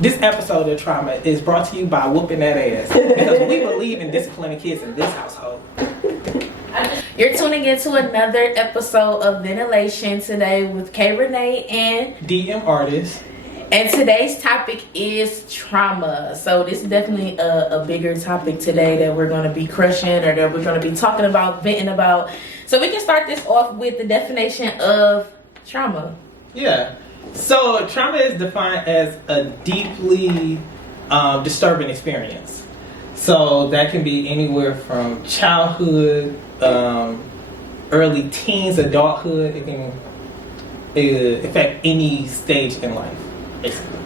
This episode of Trauma is brought to you by Whooping That Ass. Because we believe in disciplining kids in this household. You're tuning into another episode of Ventilation today with K.Riinae and DM Artist. And today's topic is trauma. So this is definitely a bigger topic today that we're going to be crushing or that we're going to be talking about, venting about. So we can start this off with the definition of trauma. Yeah. So trauma is defined as a deeply disturbing experience. So that can be anywhere from childhood, early teens, adulthood. It can affect any stage in life, basically.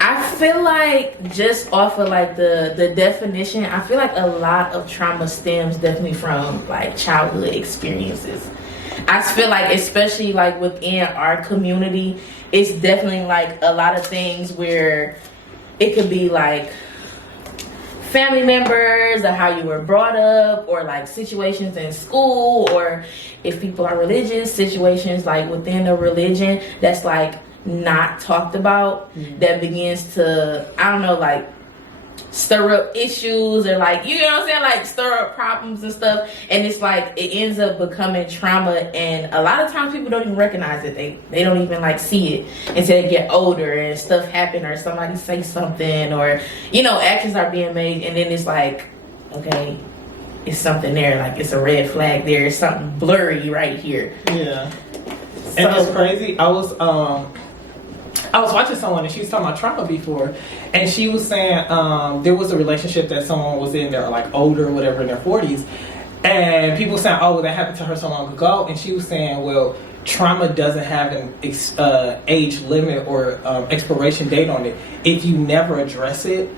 I feel like just off of like the definition, I feel like a lot of trauma stems definitely from like childhood experiences. I feel like especially like within our community, it's definitely like a lot of things where it could be like family members or how you were brought up, or like situations in school, or if people are religious, situations like within the religion that's like not talked about, that begins to, I don't know, like stir up issues or like, you know what I'm saying, like stir up problems and stuff, and it's like it ends up becoming trauma, and a lot of times people don't even recognize it. They don't even like see it until they get older and stuff happen, or somebody say something, or you know, actions are being made, and then it's like, okay, it's something there, like it's a red flag there, it's something blurry right here. Yeah. And it's crazy. I was watching someone and she was talking about trauma before, and she was saying there was a relationship that someone was in, they're like older, whatever, in their 40s, and people saying, oh, well, that happened to her so long ago, and she was saying, well, trauma doesn't have an age limit or expiration date on it. If you never address it,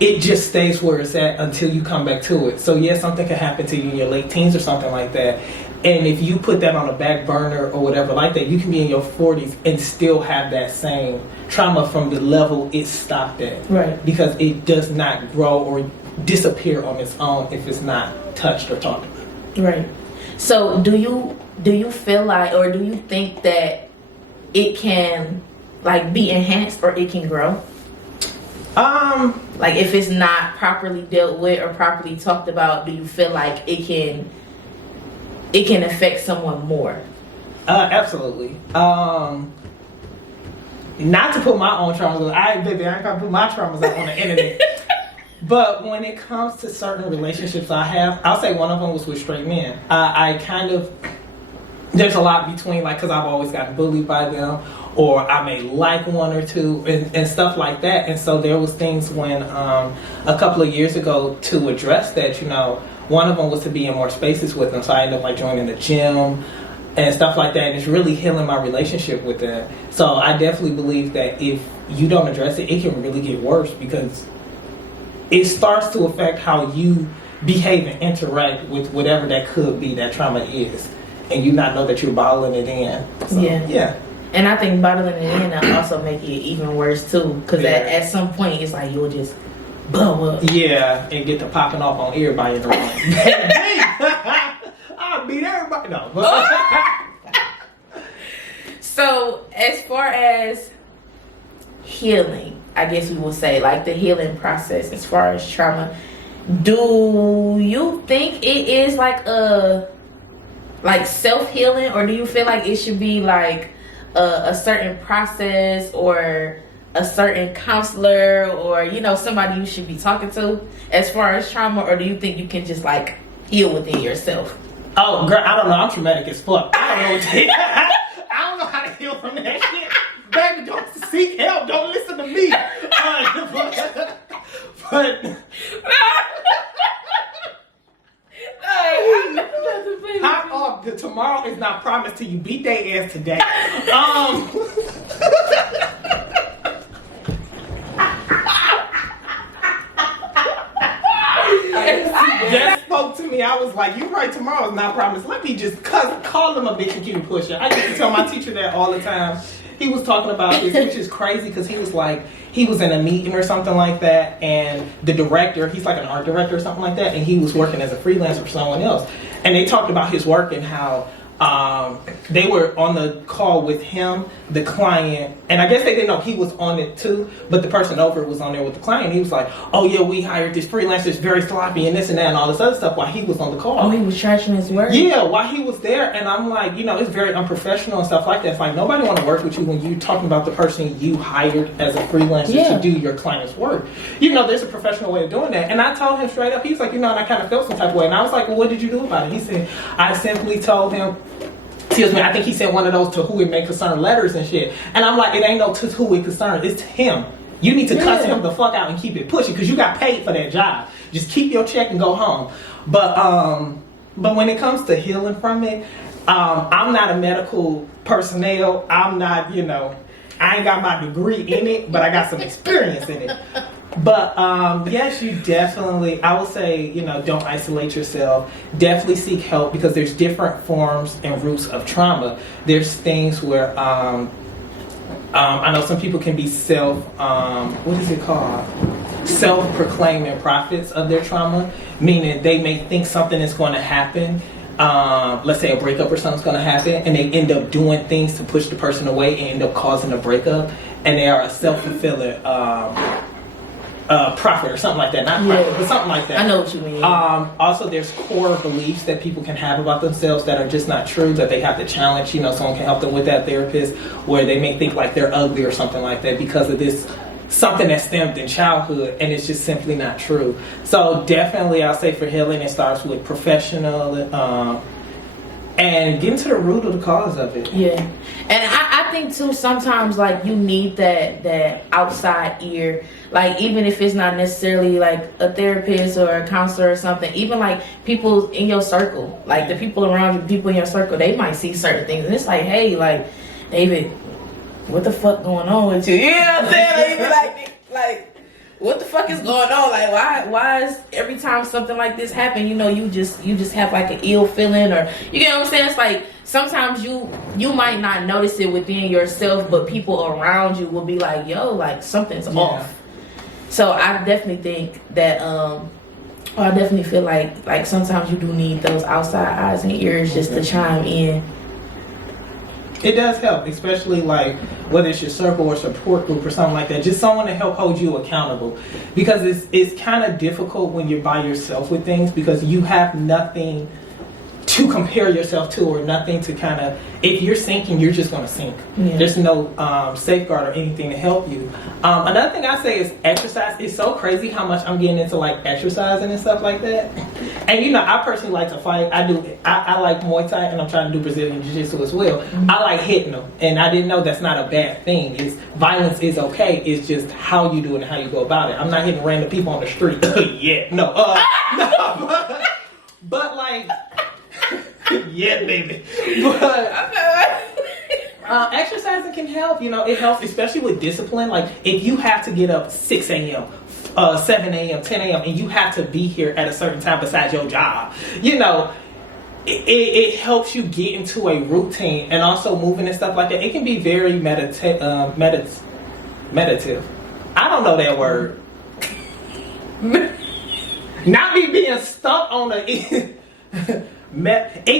it just stays where it's at until you come back to it. So yeah, something can happen to you in your late teens or something like that. And if you put that on a back burner or whatever like that, you can be in your 40s and still have that same trauma from the level it stopped at. Right. Because it does not grow or disappear on its own if it's not touched or talked about. Right. So do you feel like, or do you think that it can like be enhanced or it can grow? Like if it's not properly dealt with or properly talked about, do you feel like it can affect someone more? Absolutely. Not to put my own traumas on. I ain't gonna put my traumas out on the internet. But when it comes to certain relationships I have, I'll say one of them was with straight men. I kind of, there's a lot between, like, because I've always gotten bullied by them, or I may like one or two and stuff like that. And so there was things when a couple of years ago to address that, you know, one of them was to be in more spaces with them. So I ended up like joining the gym and stuff like that. And it's really healing my relationship with them. So I definitely believe that if you don't address it, it can really get worse, because it starts to affect how you behave and interact with whatever that could be that trauma is. And you not know that you're bottling it in. So, yeah. And I think bottling it in will also make it even worse too. Because at some point it's like you'll just blow up. Yeah, and get to popping off on everybody in the room. I'll beat everybody. No. So, as far as healing, I guess we will say, like the healing process as far as trauma, do you think it is like self-healing, or do you feel like it should be like a certain process or a certain counselor, or you know, somebody you should be talking to as far as trauma, or do you think you can just like heal within yourself? Oh girl, I don't know, I'm traumatic as fuck. I don't know what to do. I don't know how to heal from that shit. Baby, don't seek help, don't listen to me. But hop off. Tomorrow is not promised to you. Beat their ass today. That spoke to me. I was like, you're right, tomorrow is not promised. Let me just call them a bitch and keep it pushing. I used to tell my teacher that all the time. He was talking about this, which is crazy, because he was like, he was in a meeting or something like that, and the director, he's like an art director or something like that, and he was working as a freelancer for someone else. And they talked about his work and how They were on the call with him, the client, and I guess they didn't know he was on it too, but the person over was on there with the client. He was like, oh yeah, we hired this freelancer, it's very sloppy and this and that and all this other stuff while he was on the call. Oh, he was trashing his work? Yeah, while he was there. And I'm like, it's very unprofessional and stuff like that. It's like, nobody want to work with you when you talking about the person you hired as a freelancer to do your client's work. There's a professional way of doing that. And I told him straight up, he was like, and I kind of felt some type of way. And I was like, well, what did you do about it? He said, I simply told him, excuse me, I think he sent one of those to who it may concern letters and shit. And I'm like, it ain't no to who it concern, it's to him. You need to cuss him the fuck out and keep it pushing because you got paid for that job. Just keep your check and go home. But when it comes to healing from it, I'm not a medical personnel. I'm not, I ain't got my degree in it, but I got some experience in it. But yes, you definitely, I would say, don't isolate yourself. Definitely seek help because there's different forms and roots of trauma. There's things where I know some people can be what is it called? Self-proclaiming prophets of their trauma, meaning they may think something is going to happen. Let's say a breakup or something's going to happen, and they end up doing things to push the person away and end up causing a breakup, and they are a self-fulfilling prophet or something like that. Not prophet, but something like that. I know what you mean. Also, there's core beliefs that people can have about themselves that are just not true, that they have to challenge. Someone can help them with that, therapist, where they may think like they're ugly or something like that because of this something that stemmed in childhood, and it's just simply not true. So definitely I'll say for healing, it starts with professional and getting to the root of the cause of it. Yeah. And I think too, sometimes like you need that outside ear, like even if it's not necessarily like a therapist or a counselor or something, even like people in your circle, like the people around you, people in your circle, they might see certain things and it's like, hey, like, David, what the fuck going on with you? You know what I'm saying? Like, what the fuck is going on? Like, why is every time something like this happen, you just have like an ill feeling, or you get what I'm saying? It's like sometimes you might not notice it within yourself, but people around you will be like, yo, like something's off. So I definitely think that I definitely feel like sometimes you do need those outside eyes and ears just to chime in. It does help, especially like whether it's your circle or support group or something like that. Just someone to help hold you accountable, because it's kind of difficult when you're by yourself with things because you have nothing to compare yourself to or nothing to kind of, if you're sinking, you're just going to sink. Yeah. There's no safeguard or anything to help you. Another thing I say is exercise. It's so crazy how much I'm getting into like exercising and stuff like that. And I personally like to fight. I like Muay Thai, and I'm trying to do Brazilian Jiu-Jitsu as well. Mm-hmm. I like hitting them, and I didn't know that's not a bad thing. Violence is okay. It's just how you do it and how you go about it. I'm not hitting random people on the street. But like, yeah, baby. But exercising can help. It helps, especially with discipline. Like if you have to get up 6 a.m., 7 a.m., 10 a.m., and you have to be here at a certain time besides your job, it helps you get into a routine, and also moving and stuff like that. It can be very meditative. I don't know that word. Not me being stuck on it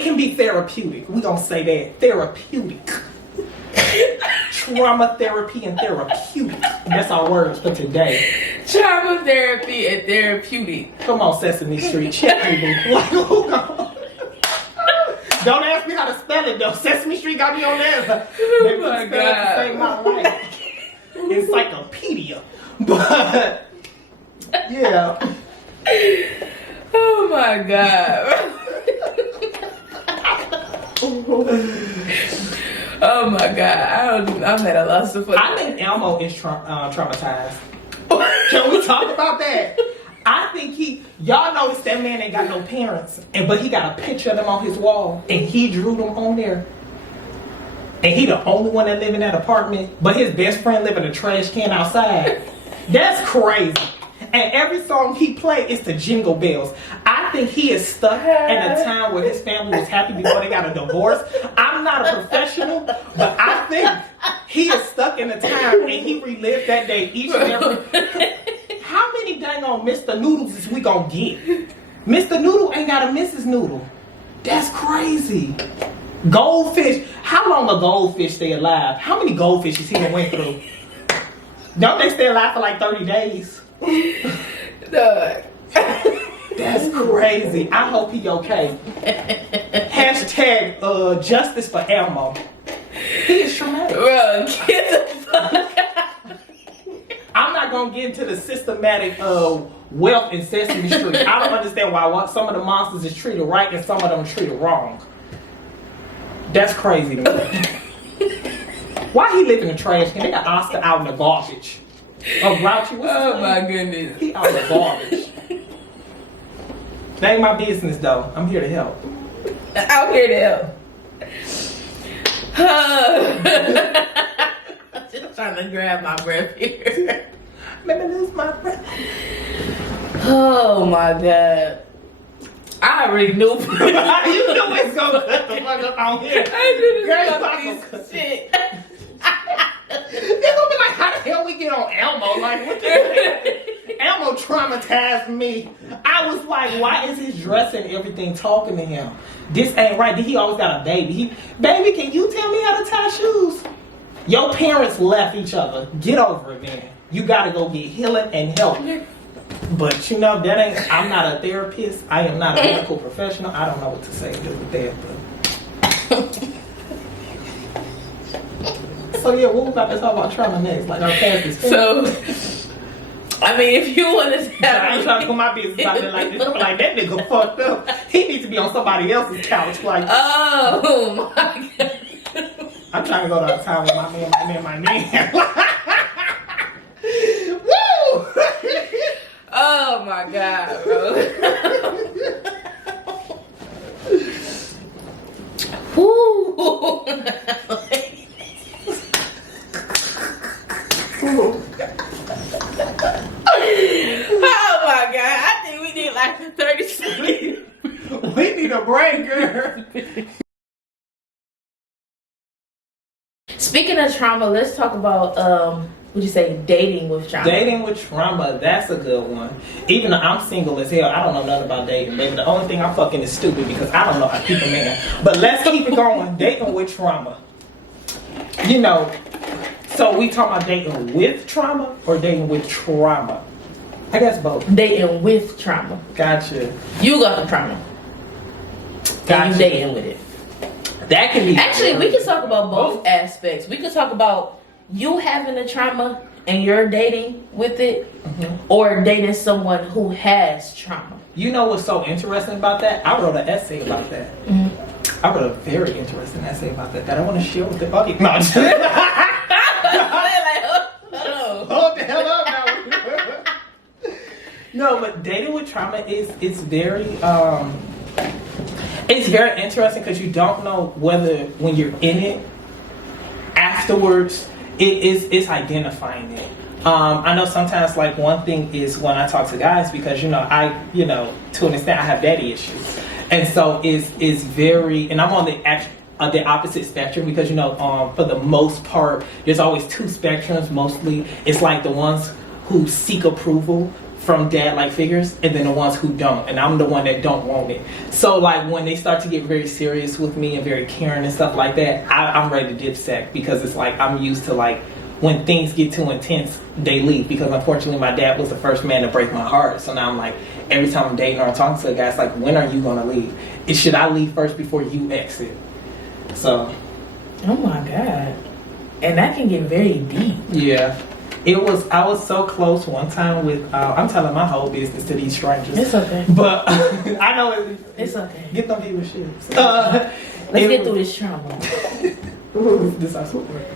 can be therapeutic. We gonna say that. Therapeutic. Trauma therapy and therapeutic. That's our words for today. Trauma therapy and therapeutic. Come on, Sesame Street. Check me, boo. Don't ask me how to spell it though. Sesame Street got me on there. Oh my God. To save my life. Encyclopedia. But yeah. Oh my God. Oh my God. I'm at a loss of. I think Elmo is traumatized. Can we talk about that? I think y'all notice that man ain't got no parents, but he got a picture of them on his wall, and he drew them on there. And he the only one that live in that apartment, but his best friend live in a trash can outside. That's crazy. And every song he play is the Jingle Bells. I think he is stuck in a time where his family was happy before they got a divorce. I'm not a professional, but I think he is stuck in a time and he relived that day each and every. How many dang on Mr. Noodles is we gonna get? Mr. Noodle ain't got a Mrs. Noodle. That's crazy. Goldfish. How long a goldfish stay alive? How many goldfishes he done went through? Don't they stay alive for like 30 days? Dog. That's crazy. I hope he okay. Hashtag justice for Elmo. He is traumatic. Bro, get the fuck out. I'm not gonna get into the systematic wealth in Sesame Street. I don't understand why some of the monsters is treated right and some of them treated wrong. That's crazy to me. Why he live in the trash can? They got Oscar out in the garbage. Oh, Grouchy, what's his name? My goodness. He out in the garbage. That ain't my business though. I'm here to help. I'm here to help. I'm just trying to grab my breath here. Maybe lose my breath. Oh my god. I already knew. You know it's gonna cut the fuck up on here. I knew Girl, this it's was not gonna gonna shit. They're gonna be like, how the hell we get on Elmo? Like, what the hell? Elmo traumatized me. I was like, why is his dress and everything talking to him? This ain't right. He always got a baby. Baby, can you tell me how to tie shoes? Your parents left each other. Get over it, man. You gotta go get healing and help. But you know, that ain't, I'm not a therapist. I am not a medical professional. I don't know what to say with that, but. So yeah, what we about to talk about trauma next? Like our past is. So, I mean, if you want to I ain't trying to put my business out there like this. I'm like, that nigga fucked up. He needs to be on somebody else's couch. Like, oh my god. I'm trying to go to a time with my man. Woo! Oh my god, bro. Woo. Oh my god, I think we need like 30 seconds. We need a break, girl. Speaking of trauma, let's talk about would you say dating with trauma? Dating with trauma, that's a good one. Even though I'm single as hell, I don't know nothing about dating, baby. The only thing I'm fucking is stupid because I don't know how to keep a man. But let's keep it going. Dating with trauma. You know, so we talking about dating with trauma or dating with trauma? I guess both. Dating with trauma. Gotcha. You got the trauma. Gotcha. And you dating with it. That can be. Actually, we can talk about both aspects. We can talk about you having the trauma and you're dating with it, or dating someone who has trauma. You know what's so interesting about that? I wrote an essay about that. I wrote a very interesting essay about that I want to share with the bucket. No, I'm just hold the hell up now. No, but dating with trauma is very it's very interesting because you don't know whether when you're in it afterwards it's identifying it. I know sometimes like one thing is when I talk to guys because to an extent I have daddy issues, and so it's very, and I'm on the opposite spectrum because for the most part there's always two spectrums. Mostly it's like the ones who seek approval from dad-like figures, and then the ones who don't, and I'm the one that don't want it. So like when they start to get very serious with me and very caring and stuff like that, I'm ready to dipsack because it's like I'm used to like when things get too intense, they leave, because unfortunately my dad was the first man to break my heart. So now I'm like, every time I'm dating or I'm talking to a guy, it's like, when are you gonna leave? Should I leave first before you exit? So. Oh my god, and that can get very deep. Yeah. I was so close one time with, I'm telling my whole business to these strangers. It's okay. But I know it's okay. Get them people shit. Let's get through this trauma. This is our support group.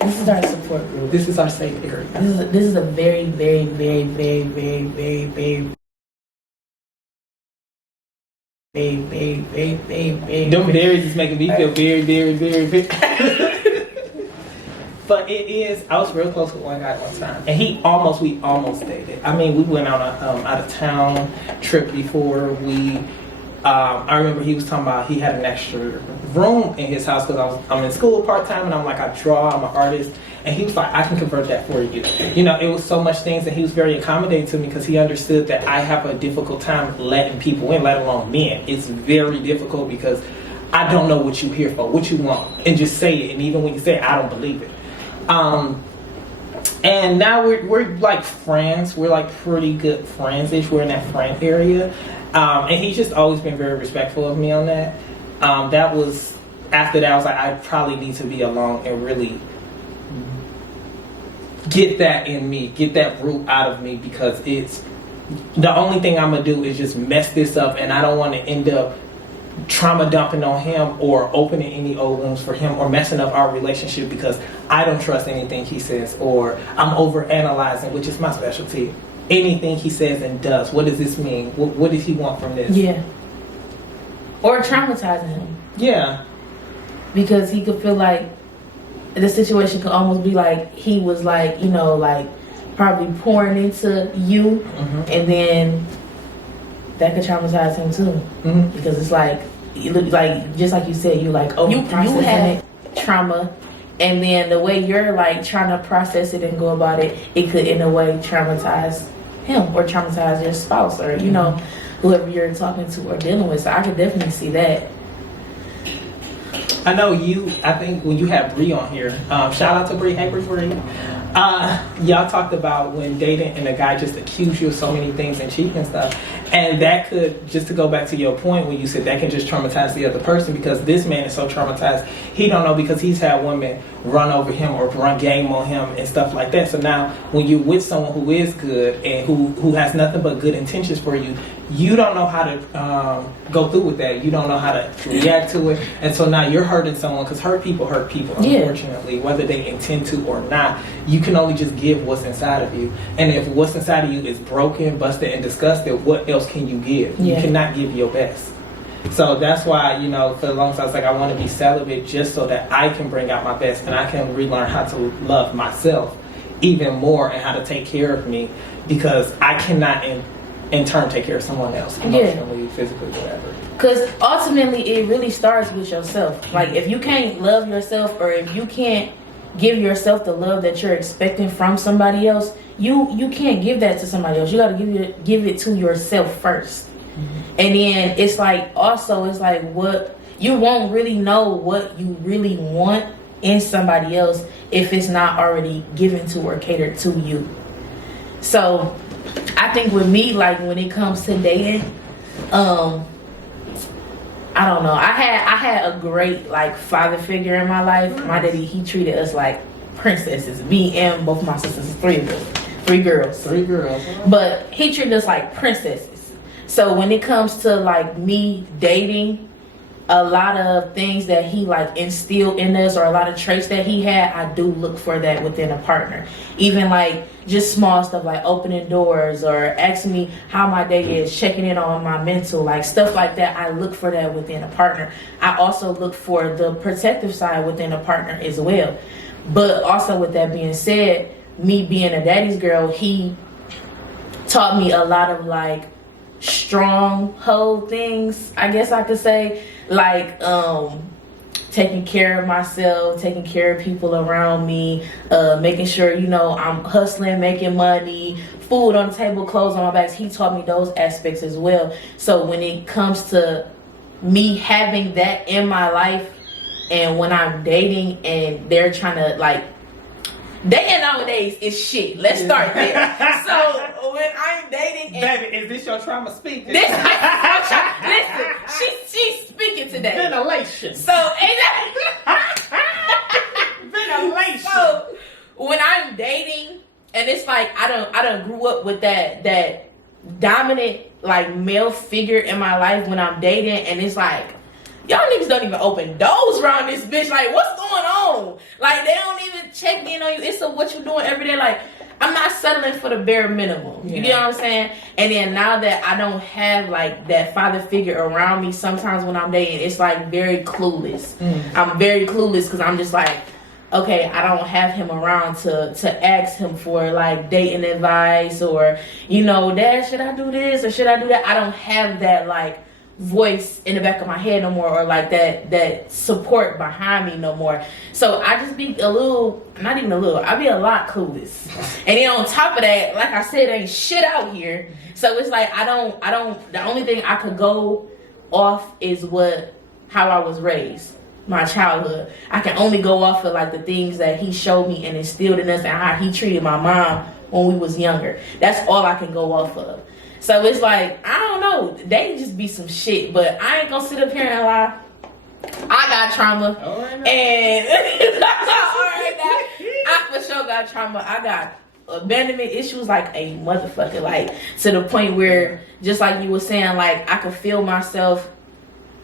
This is our support group. This is our safe area. This is a very, very, very, very, very, very, very, very. Them berries is making me feel very, very, very, very. But it is. I was real close with one guy one time, and we almost dated. I mean, we went on a out of town trip before we. I remember he was talking about he had an extra room in his house because I'm in school part time, and I'm like, I draw, I'm an artist, and he was like, I can convert that for you. It was so much things, and he was very accommodating to me because he understood that I have a difficult time letting people in, let alone men. It's very difficult because I don't know what you here for, what you want, and just say it. And even when you say it, I don't believe it. And now we're like friends. We're like pretty good friends-ish. We're in that friend area. And he's just always been very respectful of me on that. That was, after that, I was like, I probably need to be alone and really get that in me, get that root out of me, because it's the only thing I'm gonna do is just mess this up, and I don't want to end up trauma dumping on him or opening any old wounds for him or messing up our relationship because I don't trust anything he says, or I'm over analyzing, which is my specialty. Anything he says and does, what does this mean? What does he want from this? Yeah. Or traumatizing him. Yeah. Because he could feel like the situation could almost be like he was like, you know, like probably pouring into you, and then that could traumatize him too. Because it's like, you look like, just like you said, you like, oh, you had trauma, and then the way you're like trying to process it and go about it, it could in a way traumatize him or traumatize your spouse or, you know, whoever you're talking to or dealing with. So I could definitely see that. I know I think when you have Bree on here, shout out to Bree, hey Bree. Y'all talked about when dating and the guy just accused you of so many things and cheating and stuff. And that could, just to go back to your point when you said that can just traumatize the other person, because this man is so traumatized, he don't know, because he's had women run over him or run game on him and stuff like that. So now when you're with someone who is good and who has nothing but good intentions for you, you don't know how to go through with that. You don't know how to react to it. And so now you're hurting someone, because hurt people, unfortunately, whether they intend to or not. You can only just give what's inside of you. And if what's inside of you is broken, busted, and disgusted, what else can you give? You cannot give your best. So that's why, you know, for the longest I was like, I want to be celibate just so that I can bring out my best and I can relearn how to love myself even more and how to take care of me, because I cannot in turn take care of someone else emotionally, physically, whatever. Because ultimately it really starts with yourself. Like if you can't love yourself, or if you can't give yourself the love that you're expecting from somebody else, you can't give that to somebody else. You got to give it to yourself first. And then it's like, also it's like, what you won't really know what you really want in somebody else if it's not already given to or catered to you. So I think with me, like when it comes to dating, I don't know. I had a great like father figure in my life. My daddy, he treated us like princesses. Me and both my sisters, three girls. But he treated us like princesses. So when it comes to like me dating, a lot of things that he like instilled in us, or a lot of traits that he had, I do look for that within a partner. Even like just small stuff like opening doors or asking me how my day is, checking in on my mental, like stuff like that. I look for that within a partner. I also look for the protective side within a partner as well. But also with that being said, me being a daddy's girl, he taught me a lot of like stronghold things, I guess I could say, like taking care of myself, taking care of people around me, making sure, you know, I'm hustling, making money, food on the table, clothes on my back. He taught me those aspects as well. So when it comes to me having that in my life, and when I'm dating and they're trying to like, dating nowadays is shit. Let's start there. So when I'm dating, and baby, is this your trauma speaking? Listen, she's speaking today. Ventilation. So ventilation. So when I'm dating, and it's like I done grew up with that dominant like male figure in my life when I'm dating, and it's like, y'all niggas don't even open doors around this bitch. Like, what's going on? Like, they don't even check in on you. It's what you doing every day. Like, I'm not settling for the bare minimum. You get what I'm saying? And then now that I don't have, like, that father figure around me, sometimes when I'm dating, it's, like, very clueless. I'm very clueless because I'm just like, okay, I don't have him around to ask him for, like, dating advice or, you know, Dad, should I do this or should I do that? I don't have that, like, voice in the back of my head no more, or like that support behind me no more. So I just be a little, not even a little, I be a lot clueless. And then on top of that, like I said, ain't shit out here. So it's like I don't the only thing I could go off is what how I was raised, my childhood. I can only go off of like the things that he showed me and instilled in us and how he treated my mom when we was younger. That's all I can go off of. So it's like, I don't know, they just be some shit, but I ain't gonna sit up here and lie. I got trauma. All right, And I for sure got trauma. I got abandonment issues like a motherfucker, like to the point where, just like you were saying, like I could feel myself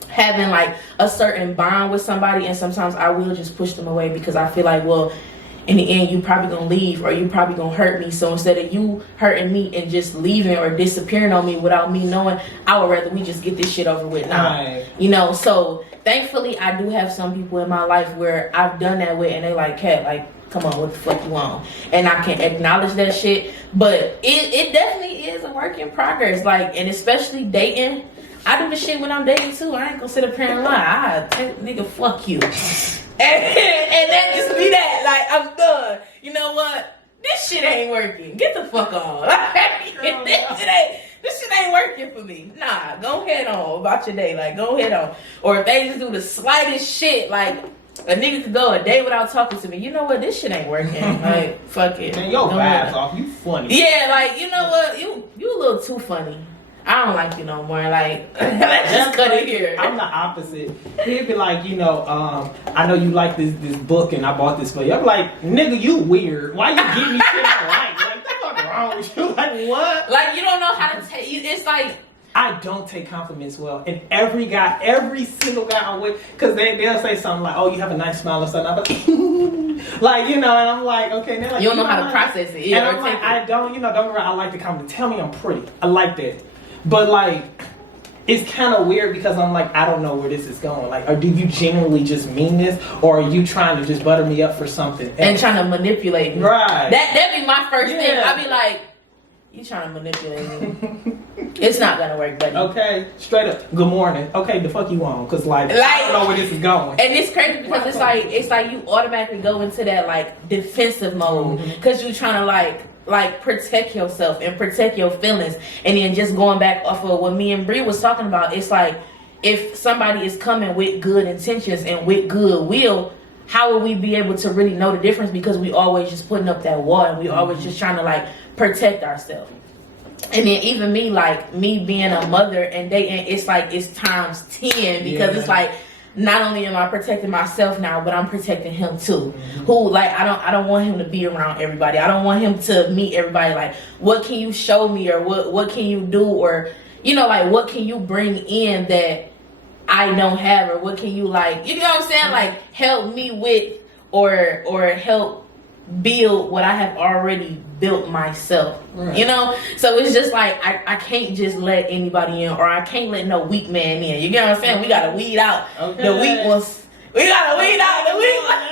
having like a certain bond with somebody, and sometimes I will just push them away because I feel like, well, in the end you probably gonna leave or you probably gonna hurt me, so instead of you hurting me and just leaving or disappearing on me without me knowing, I would rather we just get this shit over with now. Right. You know, so thankfully I do have some people in my life where I've done that with and they like, Kat, like, come on, what the fuck you want? And I can acknowledge that shit, but it definitely is a work in progress. Like, and especially dating, I do the shit when I'm dating too. I ain't gonna sit up here and lie. Nigga, fuck you. And that just be that. Like, I'm done. You know what? This shit ain't working. Get the fuck on. This shit ain't working for me. Nah, go ahead on about your day. Like, go ahead on. Or if they just do the slightest shit, like, a nigga could go a day without talking to me. You know what? This shit ain't working. Like, fuck it. Man, your vibes off. You funny. Yeah, like, you know what? You a little too funny. I don't like you no more. Like, let's just cut it here. I'm the opposite. He'd be like, you know, I know you like this book and I bought this for you. I'm like, nigga, you weird. Why you give me shit I like? Like, what the fuck wrong with you? Like, what? Like, you don't know how to take you. It's like, I don't take compliments well. And every single guy I'm with, because they'll say something like, oh, you have a nice smile or something. I'm like, like, you know, and I'm like, okay. Like, you don't know how to process it. Yeah, and I'm like, I don't, you know, don't worry, I like the compliment. Tell me I'm pretty. I like that. But like, it's kind of weird because I'm like, I don't know where this is going. Like, or do you genuinely just mean this, or are you trying to just butter me up for something and trying to manipulate me? Right. That'd be my first thing. I'd be like, you trying to manipulate me? It's not gonna work, buddy. Okay, straight up. Good morning. Okay, the fuck you on? Cause like I don't know where this is going. And it's crazy because it's like you automatically go into that like defensive mode because you're trying to like protect yourself and protect your feelings. And then just going back off of what me and Bree was talking about, it's like if somebody is coming with good intentions and with goodwill, how will we be able to really know the difference? Because we always just putting up that wall and we always just trying to like protect ourselves. And then even me, like me being a mother and dating, it's like it's times 10 because it's like not only am I protecting myself now, but I'm protecting him too. Who like I don't want him to be around everybody. I don't want him to meet everybody. Like, what can you show me, or what can you do, or you know, like what can you bring in that I don't have, or what can you like, you know what I'm saying? Like help me with or help build what I have already built myself. Right. You know? So it's just like I can't just let anybody in, or I can't let no weak man in. You get what I'm saying? We gotta weed out the weak ones. We gotta weed out the weak ones.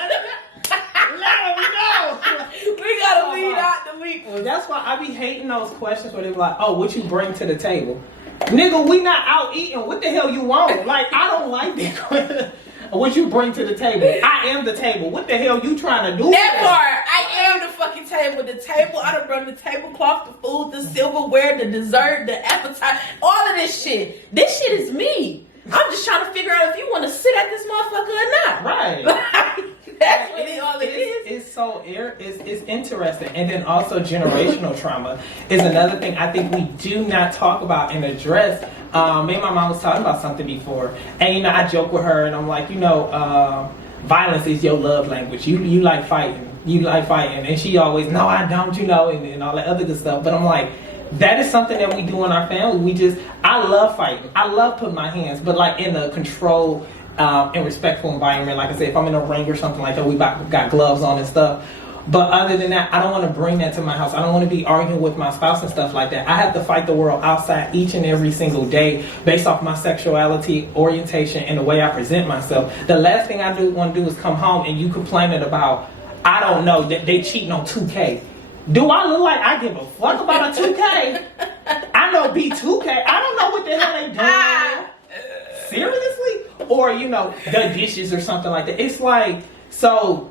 We gotta weed out the weak ones. That's why I be hating those questions where they be like, oh, what you bring to the table? Nigga, we not out eating. What the hell you want? Like, I don't like that question. What you bring to the table? I am the table. What the hell you trying to do? That part. I am the fucking table. The table. I done brought the tablecloth, the food, the silverware, the dessert, the appetite, all of this shit. This shit is me. I'm just trying to figure out if you want to sit at this motherfucker or not. Right. That's really all it is. It's interesting. And then also generational trauma is another thing I think we do not talk about and address. Me and my mom was talking about something before, and you know, I joke with her and I'm like, you know, violence is your love language. You like fighting. You like fighting. And she always, no, I don't, you know, and all that other good stuff. But I'm like, that is something that we do in our family. I love fighting. I love putting my hands, but like in a controlled and respectful environment. Like I said, if I'm in a ring or something like that, we got gloves on and stuff. But other than that, I don't want to bring that to my house. I don't want to be arguing with my spouse and stuff like that. I have to fight the world outside each and every single day based off my sexuality, orientation, and the way I present myself. The last thing I want to do is come home and you complaining about, I don't know, that they cheating on 2K. Do I look like I give a fuck about a 2K? I know B2K. I don't know what the hell they doing. Seriously? Or, you know, the dishes or something like that. It's like, so...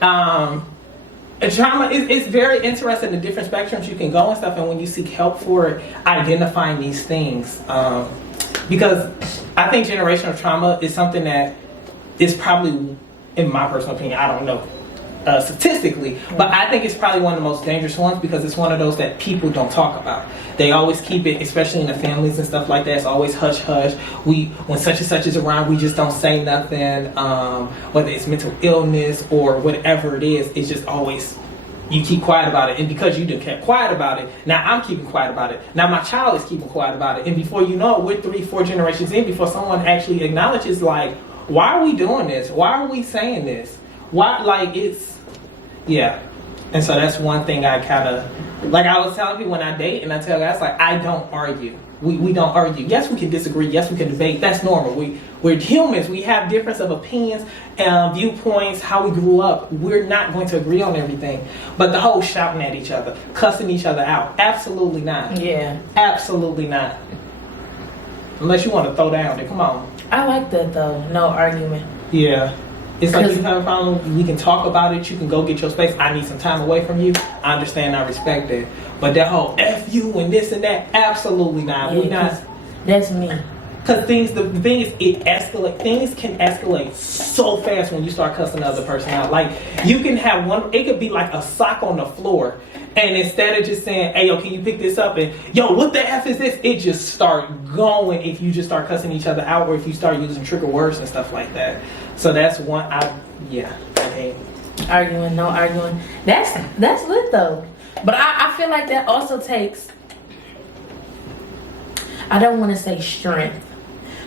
trauma is very interesting, the different spectrums you can go and stuff, and when you seek help for it, identifying these things, because I think generational trauma is something that is probably, in my personal opinion, I don't know statistically, but I think it's probably one of the most dangerous ones because it's one of those that people don't talk about. They always keep it, especially in the families and stuff like that. It's always hush hush. When such and such is around, we just don't say nothing. Whether it's mental illness or whatever it is, it's just always you keep quiet about it. And because you done kept quiet about it, now I'm keeping quiet about it. Now my child is keeping quiet about it. And before you know it, we're 3-4 generations in before someone actually acknowledges, like, why are we doing this? Why are we saying this? Why, like, it's, yeah. And so that's one thing I kind of, like I was telling people when I date, and I tell guys, like, I don't argue. We don't argue. Yes, we can disagree. Yes, we can debate. That's normal. We're humans. We have difference of opinions, viewpoints, how we grew up. We're not going to agree on everything. But the whole shouting at each other, cussing each other out, absolutely not. Yeah. Absolutely not. Unless you want to throw down, then come on. I like that though. No argument. Yeah. It's like you have a problem, we can talk about it, you can go get your space. I need some time away from you. I understand, I respect it. But that whole F you and this and that, absolutely not. Yeah, We not. That's me. Because the thing is, things can escalate so fast when you start cussing the other person out. Like, you can have it could be like a sock on the floor. And instead of just saying, hey, yo, can you pick this up? And, yo, what the F is this? It just start going if you just start cussing each other out or if you start using trigger words and stuff like that. So that's one, I hate. Arguing, no arguing. That's lit though. But I feel like that also takes, I don't want to say strength,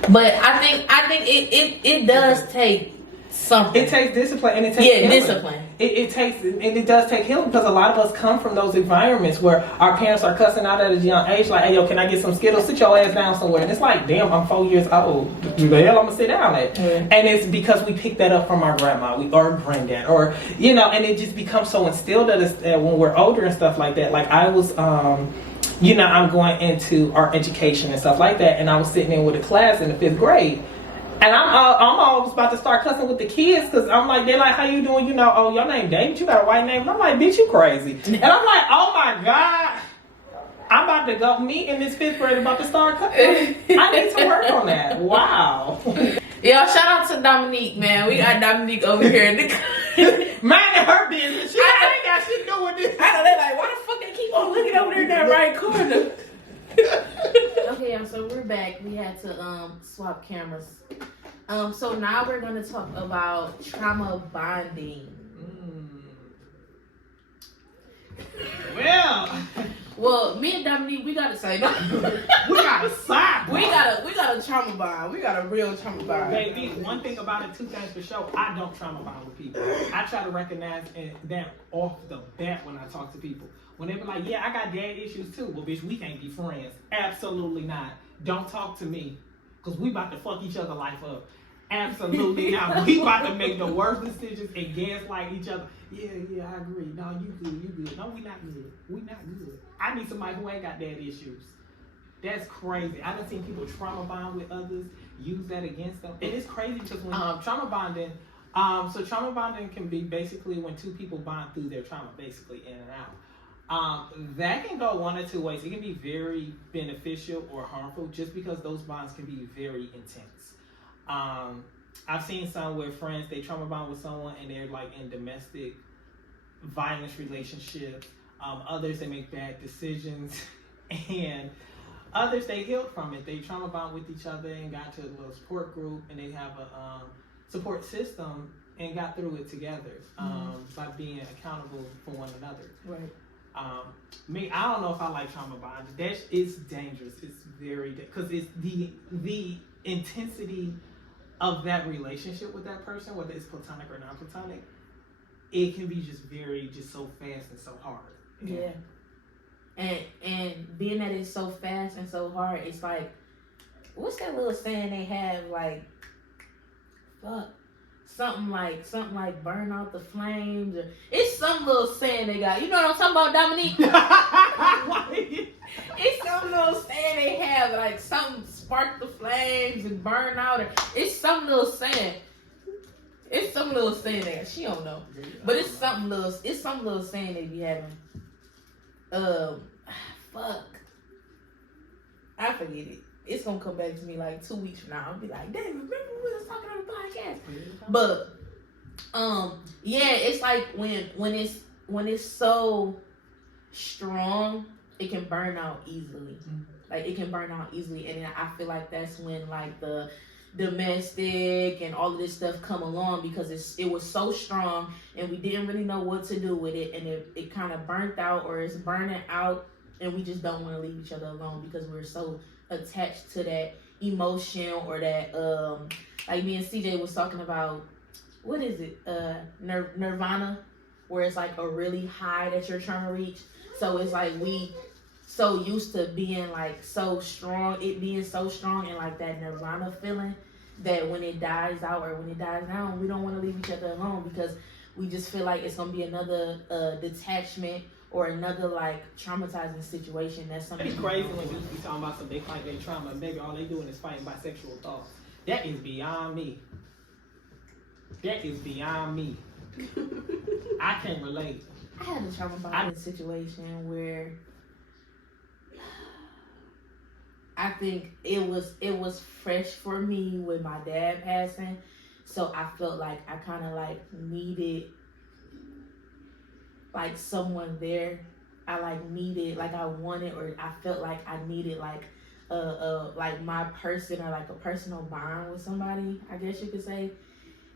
but I think it does take something. It takes discipline and it takes healing. Discipline. It does take healing because a lot of us come from those environments where our parents are cussing out at a young age, like, hey, yo, can I get some Skittles? Sit your ass down somewhere. And it's like, damn, I'm 4 years old. The hell I'm going to sit down at? Mm-hmm. And it's because we picked that up from our grandma or granddad or, and it just becomes so instilled at us when we're older and stuff like that. Like I was, I'm going into art education and stuff like that. And I was sitting in with a class in the 5th grade. And I'm always about to start cussing with the kids because I'm like, they're like, how you doing? Oh, your name David? You got a white name? And I'm like, bitch, you crazy. And I'm like, oh my God. I'm about to go, me in this 5th grade about to start cussing. I need to work on that. Wow. Yo, shout out to Dominique, man. We got Dominique over here in the minding her business. She ain't got shit to do with this. I know, they're like, why the fuck they keep on looking over there in that right corner? Okay, so we're back. We had to swap cameras. So now we're going to talk about trauma bonding. Well, me and Dominique, we got to say no. We got a side. We got a trauma bond. We got a real trauma bond. Baby, one thing about it, 2 things for sure. I don't trauma bond with people. I try to recognize that off the bat when I talk to people. When they be like, yeah, I got dad issues too. Well, bitch, we can't be friends. Absolutely not. Don't talk to me. Because we about to fuck each other life up. Absolutely not. We about to make the worst decisions and gaslight each other. Yeah, I agree. No, you good. No, we not good. We not good. I need somebody who ain't got dad issues. That's crazy. I done seen people trauma bond with others, use that against them. And it's crazy because when trauma bonding, so trauma bonding can be basically when 2 people bond through their trauma, basically in and out. That can go one or 2 ways. It can be very beneficial or harmful just because those bonds can be very intense. I've seen some where friends, they trauma bond with someone and they're like in domestic violence relationships. Others, they make bad decisions. And others, they healed from it. They trauma bond with each other and got to a little support group and they have a support system and got through it together by being accountable for one another. Right. Me, I don't know if I like trauma bond. It's dangerous. It's very, because it's the intensity of that relationship with that person, whether it's platonic or non-platonic, it can be just so fast and so hard. Yeah. And being that it's so fast and so hard, it's like, what's that little saying they have, like, fuck, something like burn out the flames, or it's some little saying they got. You know what I'm talking about, Dominique? It's some little saying they have, like something spark the flames and burn out, or it's some little saying. It's some little saying that she don't know, but it's some little saying they be having. Fuck, I forget it. it's gonna come back to me like 2 weeks from now. I'll be like, damn, remember we was talking on the podcast? But yeah, it's like when it's so strong, it can burn out easily. Like it can burn out easily, and then I feel like that's when like the domestic and all of this stuff come along, because it was so strong and we didn't really know what to do with it, and it kind of burnt out, or it's burning out, and we just don't want to leave each other alone because we're so attached to that emotion, or that like me and CJ was talking about, what is it, nirvana, where it's like a really high that you're trying to reach. So it's like we so used to being like so strong, it being so strong, and like that nirvana feeling, that when it dies out or when it dies down, we don't want to leave each other alone, because we just feel like it's gonna be another detachment or another like traumatizing situation. That's something. It's crazy when you be talking about some big fight their trauma, and maybe all they doing is fighting bisexual thoughts. That is beyond me. That is beyond me. I can relate. I had a traumatizing situation where I think it was fresh for me with my dad passing, so I felt like I kind of like needed like someone there. I like needed, like I wanted, or I felt like I needed like like my person, or like a personal bond with somebody, I guess you could say.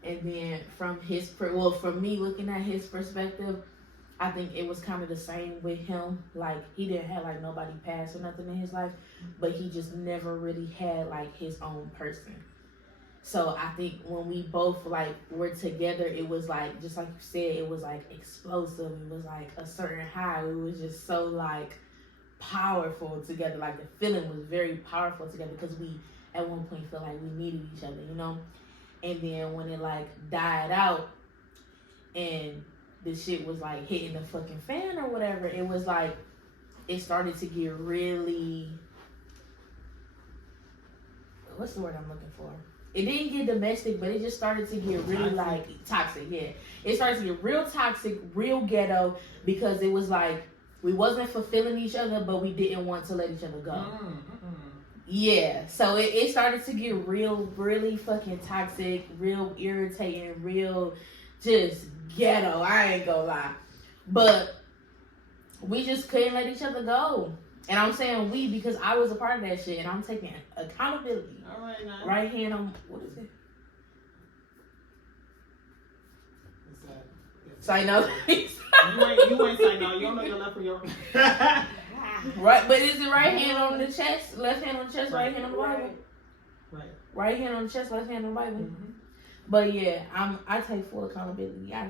And then from for me looking at his perspective, I think it was kind of the same with him. Like he didn't have like nobody pass or nothing in his life, but he just never really had like his own person. So I think when we both like were together, it was like, just like you said, it was like explosive. It was like a certain high. It was just so like powerful together. Like the feeling was very powerful together, because we at one point felt like we needed each other, you know? And then when it like died out and the shit was like hitting the fucking fan or whatever, it was like, it started to get really, what's the word I'm looking for? It didn't get domestic, but it just started to get really like toxic. Yeah, it started to get real toxic, real ghetto, because it was like we wasn't fulfilling each other, but we didn't want to let each other go. Yeah, so it started to get really fucking toxic, real irritating, real just ghetto. I ain't gonna lie, but we just couldn't let each other go. And I'm saying we because I was a part of that shit, and I'm taking accountability. All right, now. Right hand on, what is it? What's that? So I know. you ain't say no. You don't know your left from your right. Right, but is it right hand on the chest, left hand on the chest, right hand on the Bible? Right. Right hand on the chest, left hand on the Bible. Mm-hmm. But yeah, I take full accountability. I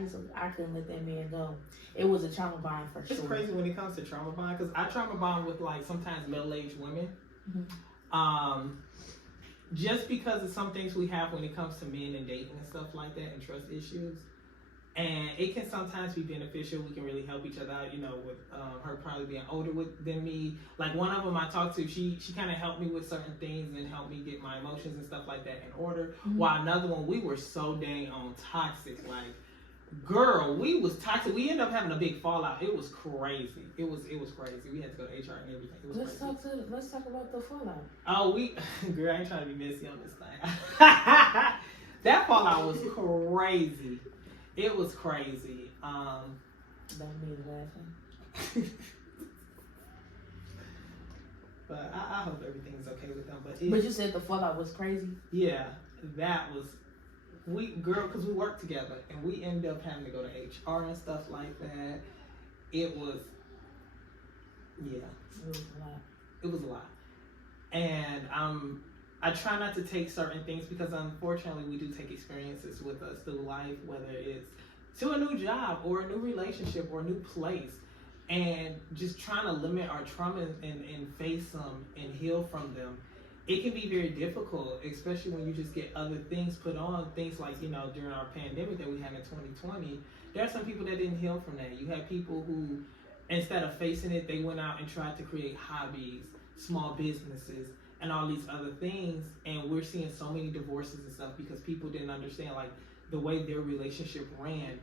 couldn't let that man go. It was a trauma bond for sure. It's crazy when it comes to trauma bond, because I trauma bond with like sometimes middle-aged women. Mm-hmm. Just because of some things we have when it comes to men and dating and stuff like that, and trust issues. And it can sometimes be beneficial. We can really help each other out, you know, with her probably being older than me. Like one of them I talked to, she kind of helped me with certain things and helped me get my emotions and stuff like that in order. Mm-hmm. While another one, we were so dang on toxic. Like, girl, we was toxic. We ended up having a big fallout. It was crazy. It was crazy. We had to go to HR and everything. It was crazy. Let's talk about the fallout. Oh, girl, I ain't trying to be messy on this thing. That fallout was crazy. It was crazy. Don't mean laughing. But I hope everything's okay with them. But you said the fallout was crazy. Yeah, that was because we worked together and we ended up having to go to HR and stuff like that. It was, yeah, it was a lot. It was a lot, and I try not to take certain things because unfortunately we do take experiences with us through life, whether it's to a new job or a new relationship or a new place, and just trying to limit our trauma and face them and heal from them. It can be very difficult, especially when you just get other things put on, things like, you know, during our pandemic that we had in 2020, there are some people that didn't heal from that. You had people who, instead of facing it, they went out and tried to create hobbies, small businesses, and all these other things, and we're seeing so many divorces and stuff because people didn't understand like the way their relationship ran.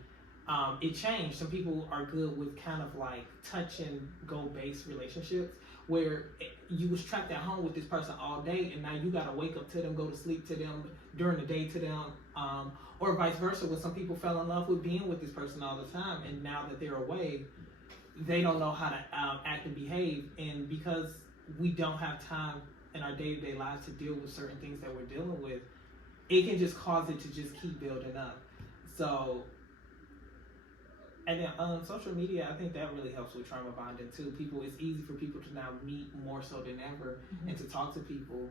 It changed. Some people are good with kind of like touch and go based relationships where you was trapped at home with this person all day, and now you gotta wake up to them, go to sleep to them, during the day to them, or vice versa. When some people fell in love with being with this person all the time, and now that they're away, they don't know how to act and behave, and because we don't have time in our day-to-day lives to deal with certain things that we're dealing with, it can just cause it to just keep building up. So, and then social media, I think that really helps with trauma bonding too. It's easy for people to now meet more so than ever, and to talk to people.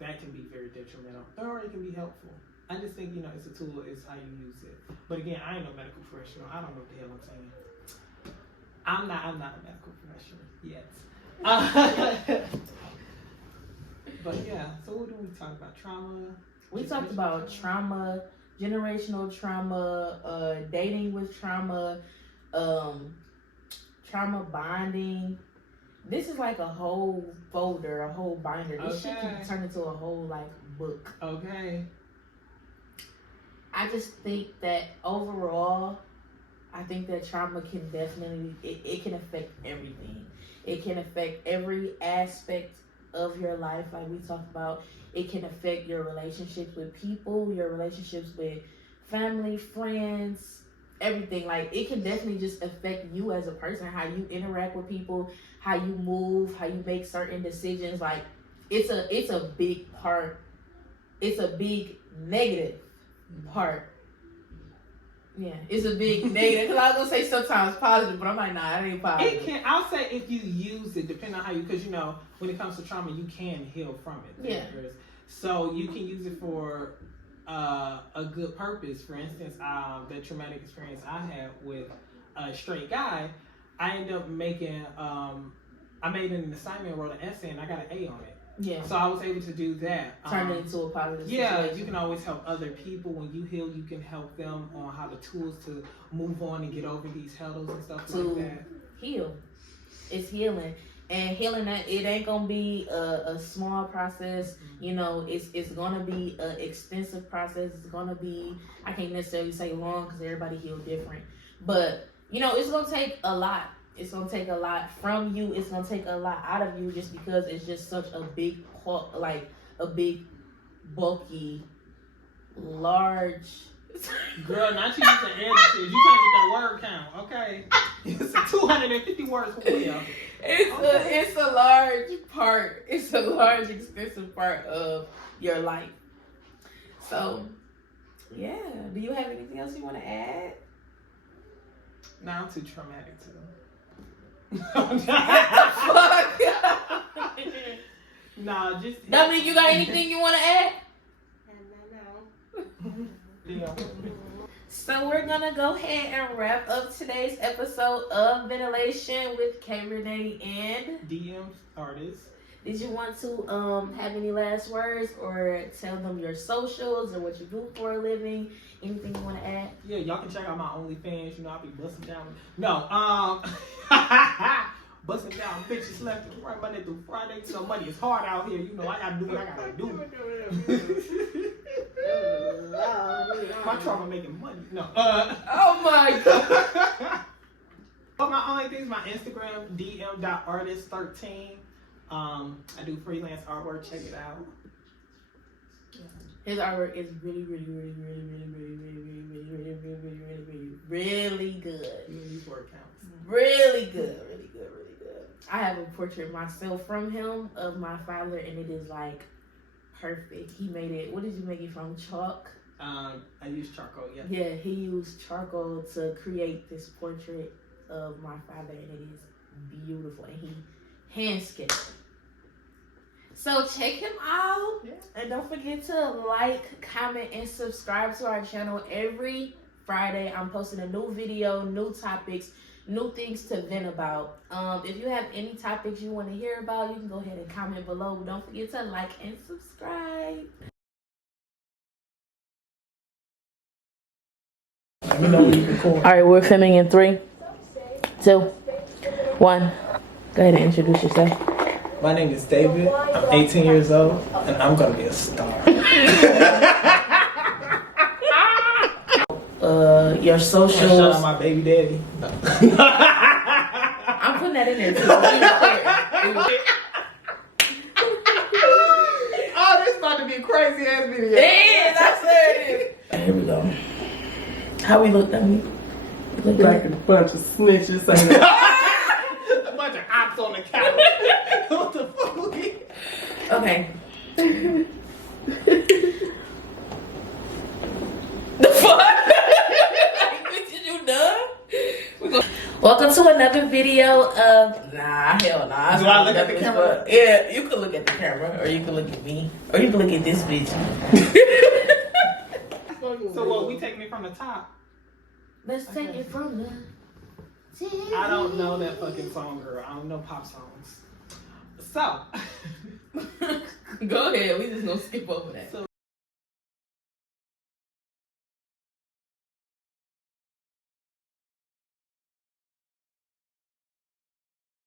That can be very detrimental, or it can be helpful. I just think, it's a tool, it's how you use it. But again, I ain't no medical professional. I don't know what the hell I'm saying. I'm not a medical professional yet. But yeah, so what do we talk about? Trauma? We talked about trauma, generational trauma, dating with trauma, trauma bonding. This is like a whole folder, a whole binder. This shit can turn into a whole book. Okay. I just think that overall, I think that trauma can definitely, it can affect everything. It can affect every aspect of your life, like we talked about. It can affect your relationships with people, your relationships with family, friends, everything. Like, it can definitely just affect you as a person, how you interact with people, how you move, how you make certain decisions. Like, it's a big part. It's a big negative part. Yeah, it's a big negative. Cause I was gonna say sometimes positive, but I'm like, nah, it ain't positive. I'll say if you use it, depending on how you, because when it comes to trauma, you can heal from it. Yeah. So you can use it for a good purpose. For instance, the traumatic experience I had with a straight guy, I ended up making, I made an assignment, wrote an essay, and I got an A on it. Yeah. So I was able to do that. Turn it into a positive situation. You can always help other people. When you heal, you can help them on how the tools to move on and get over these hurdles and stuff like that. Heal. It's healing. And healing, that it ain't gonna be a small process. It's gonna be an extensive process. It's gonna be, I can't necessarily say long because everybody heal different. But it's gonna take a lot. It's gonna take a lot from you. It's gonna take a lot out of you, just because it's just such a big, a big, bulky, large. Girl, not you using adjectives. You trying to get that word count, okay? It's 250 words for you. It's a large part. It's a large, extensive part of your life. So, yeah. Do you have anything else you want to add? No, I'm too traumatic to. No, just. Dominique, you got anything you want to add? No. So we're gonna go ahead and wrap up today's episode of Ventilation with K.Riinae and DM artist. Did you want to have any last words, or tell them your socials or what you do for a living? Anything you want to add? Yeah, y'all can check out my OnlyFans. I'll be busting down. No, busting down bitches left and right, Monday through Friday. Money is hard out here. I gotta do what I gotta do. My trauma making money. No. Oh my god. But my only thing is my Instagram, dm.artist13. I do freelance artwork. Check it out. His artwork is really, really, really, really, really, really, really, really, really, really, really, really good. These word counts. Really good, really good, really good. I have a portrait myself from him of my father, and it is perfect. He made it. What did you make it from? Chalk? I used charcoal. Yeah. Yeah, he used charcoal to create this portrait of my father, and it is beautiful. And he hand sketched. So check him out, and don't forget to like, comment, and subscribe to our channel. Every Friday, I'm posting a new video, new topics, new things to vent about. If you have any topics you want to hear about, you can go ahead and comment below. Don't forget to like and subscribe. Let me know when you record. All right, we're filming in 3, 2, 1. Go ahead and introduce yourself. My name is David. I'm 18 years old, and I'm gonna be a star. Your socials. Shout out my baby daddy. I'm putting that in there too. We recording. Oh, this about to be a crazy ass video. It is, I swear it is. Here we go. How we look, dummy? We look Like a bunch of snitches. Ain't it? A bunch of ops on the couch. What the fuck? Okay. The fuck? Bitch, you done? Welcome to another video of hell nah. Do I look at the camera? Yeah, you can look at the camera, or you can look at me, or you can look at this bitch. So what? We taking it from the top? Let's take it from the. I don't know that fucking song, girl. I don't know pop songs. So. Go ahead. We just gonna skip over that. So